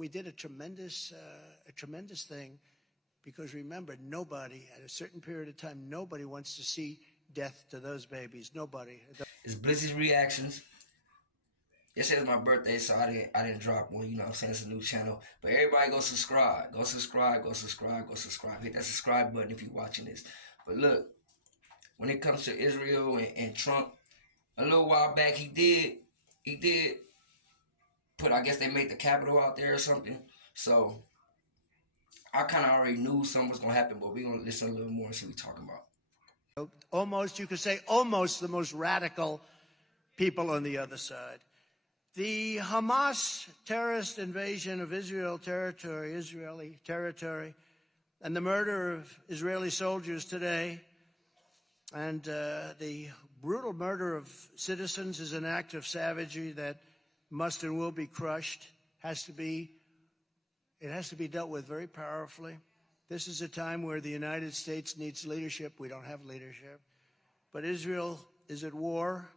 we did a tremendous thing, because remember, nobody at a certain period of time, nobody wants to see death to those babies. Nobody. It's Blizzy's reactions. Yesterday was my birthday, so I didn't drop one. You know what I'm saying? It's a new channel. But everybody go subscribe. Go subscribe. Go subscribe. Go subscribe. Hit that subscribe button if you're watching this. But look, when it comes to Israel and Trump, a little while back he did put, I guess they made the capital out there or something. So I kind of already knew something was gonna happen, but we're gonna listen a little more and see what we're talking about. Almost, you could say, almost the most radical people on the other side. The Hamas terrorist invasion of Israeli territory, and the murder of Israeli soldiers today, and the brutal murder of citizens is an act of savagery that must and will be crushed. It has to be dealt with very powerfully. This is a time where the United States needs leadership. We don't have leadership. But Israel is at war,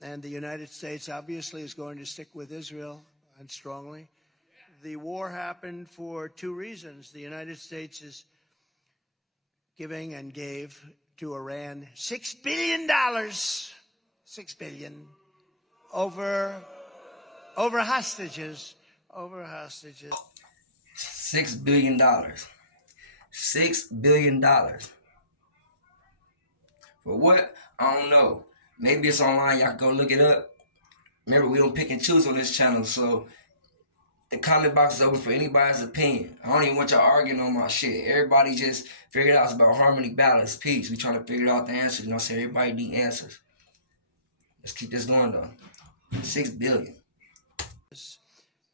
and the United States obviously is going to stick with Israel, and strongly. The war happened for two reasons. The United States is giving and gave to Iran $6 billion, $6 billion, over hostages, $6 billion. $6 billion. For what? I don't know. Maybe it's online. Y'all can go look it up. Remember, we don't pick and choose on this channel, so the comment box is open for anybody's opinion. I don't even want y'all arguing on my shit. Everybody just figure it out. It's about harmony, balance, peace. We trying to figure out the answers. You know what I'm saying? Everybody need answers. Let's keep this going, though. $6 billion.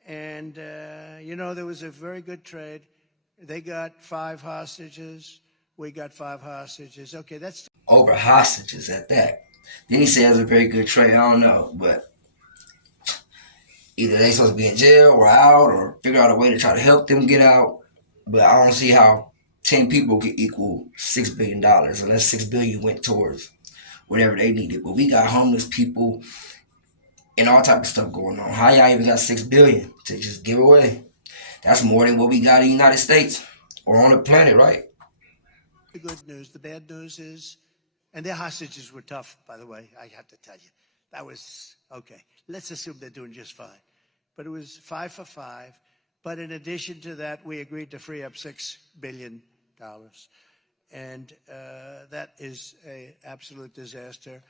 And, there was a very good trade. They got 5 hostages. We got 5 hostages. Okay, that's... Over hostages at that. Then he says a very good trade. I don't know, but either they supposed to be in jail or out, or figure out a way to try to help them get out. But I don't see how 10 people could equal $6 billion unless $6 billion went towards whatever they needed. But we got homeless people and all type of stuff going on. How y'all even got $6 billion to just give away? That's more than what we got in the United States or on the planet, right? The good news. The bad news is, and their hostages were tough, by the way, I have to tell you. That was, okay, let's assume they're doing just fine. But it was 5 for 5. But in addition to that, we agreed to free up $6 billion. And that is an absolute disaster.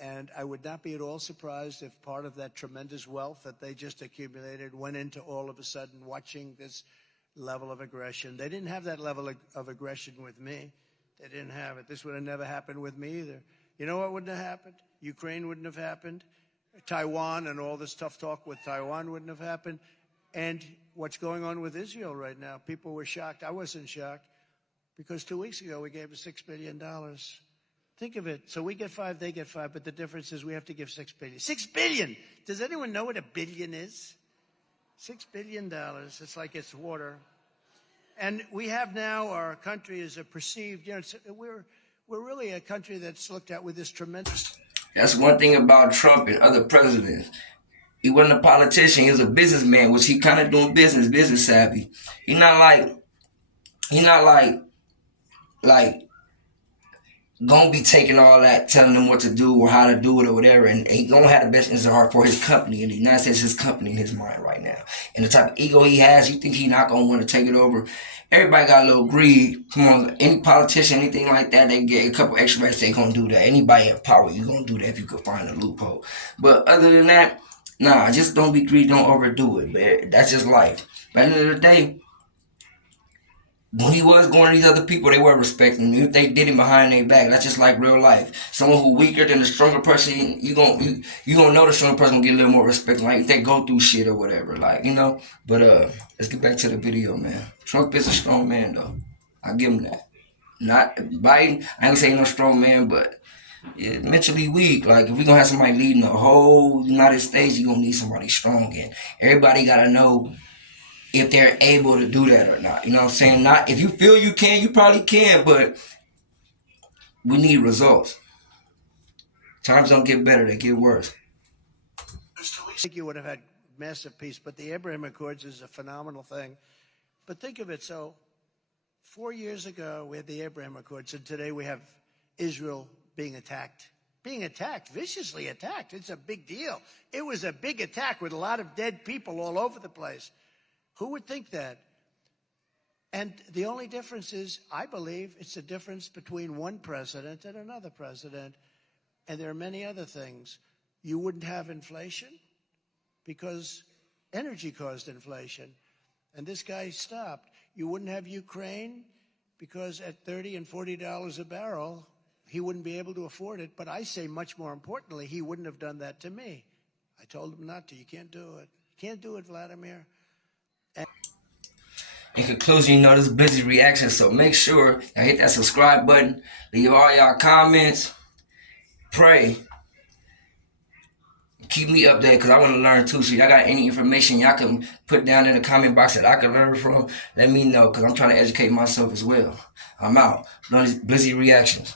And I would not be at all surprised if part of that tremendous wealth that they just accumulated went into, all of a sudden, watching this level of aggression. They didn't have that level of aggression with me. They didn't have it. This would have never happened with me either. You know what wouldn't have happened? Ukraine wouldn't have happened. Taiwan and all this tough talk with Taiwan wouldn't have happened. And what's going on with Israel right now, people were shocked. I wasn't shocked, because 2 weeks ago we gave them $6 billion. Think of it. So we get 5, they get 5, but the difference is we have to give $6 billion. $6 billion! Does anyone know what a billion is? $6 billion. It's like it's water. And we have now, our country is a perceived, we're really a country that's looked at with this tremendous... That's one thing about Trump and other presidents. He wasn't a politician. He was a businessman, which he kind of doing business savvy. He not like gonna be taking all that, telling them what to do or how to do it or whatever, and he gonna have the best interest of heart for his company, and the United States is his company in his mind right now. And the type of ego he has, you think he not gonna want to take it over? Everybody got a little greed. Come on, any politician, anything like that, they get a couple extra rights, they gonna do that. Anybody in power, you gonna do that if you could find a loophole. But other than that, nah, just don't be greedy, don't overdo it. But that's just life. But at the end of the day, when he was going to these other people, they were respecting him. If they did him behind their back, that's just like real life. Someone who weaker than the stronger person, you gonna know the stronger person gonna get a little more respect. Like if they go through shit or whatever, like But let's get back to the video, man. Trump is a strong man, though. I give him that. Not Biden. I ain't saying no strong man, but yeah, mentally weak. Like if we gonna have somebody leading the whole United States, you gonna need somebody strong. And everybody gotta know if they're able to do that or not. You know what I'm saying? Not if you feel you can, you probably can, but we need results. Times don't get better, they get worse. I think you would have had massive peace. But the Abraham Accords is a phenomenal thing. But think of it, so 4 years ago we had the Abraham Accords, and today we have Israel being attacked, viciously attacked. It's a big deal. It was a big attack with a lot of dead people all over the place. Who would think that? And the only difference is, I believe, it's a difference between one president and another president. And there are many other things. You wouldn't have inflation because energy caused inflation. And this guy stopped. You wouldn't have Ukraine because at $30 and $40 a barrel, he wouldn't be able to afford it. But I say much more importantly, he wouldn't have done that to me. I told him not to. You can't do it. You can't do it, Vladimir. In conclusion, this is Blizzy Reaction, so make sure y'all hit that subscribe button, leave all y'all comments, pray, keep me updated because I want to learn too. So y'all got any information y'all can put down in the comment box that I can learn from, let me know because I'm trying to educate myself as well. I'm out. Blizzy Reactions.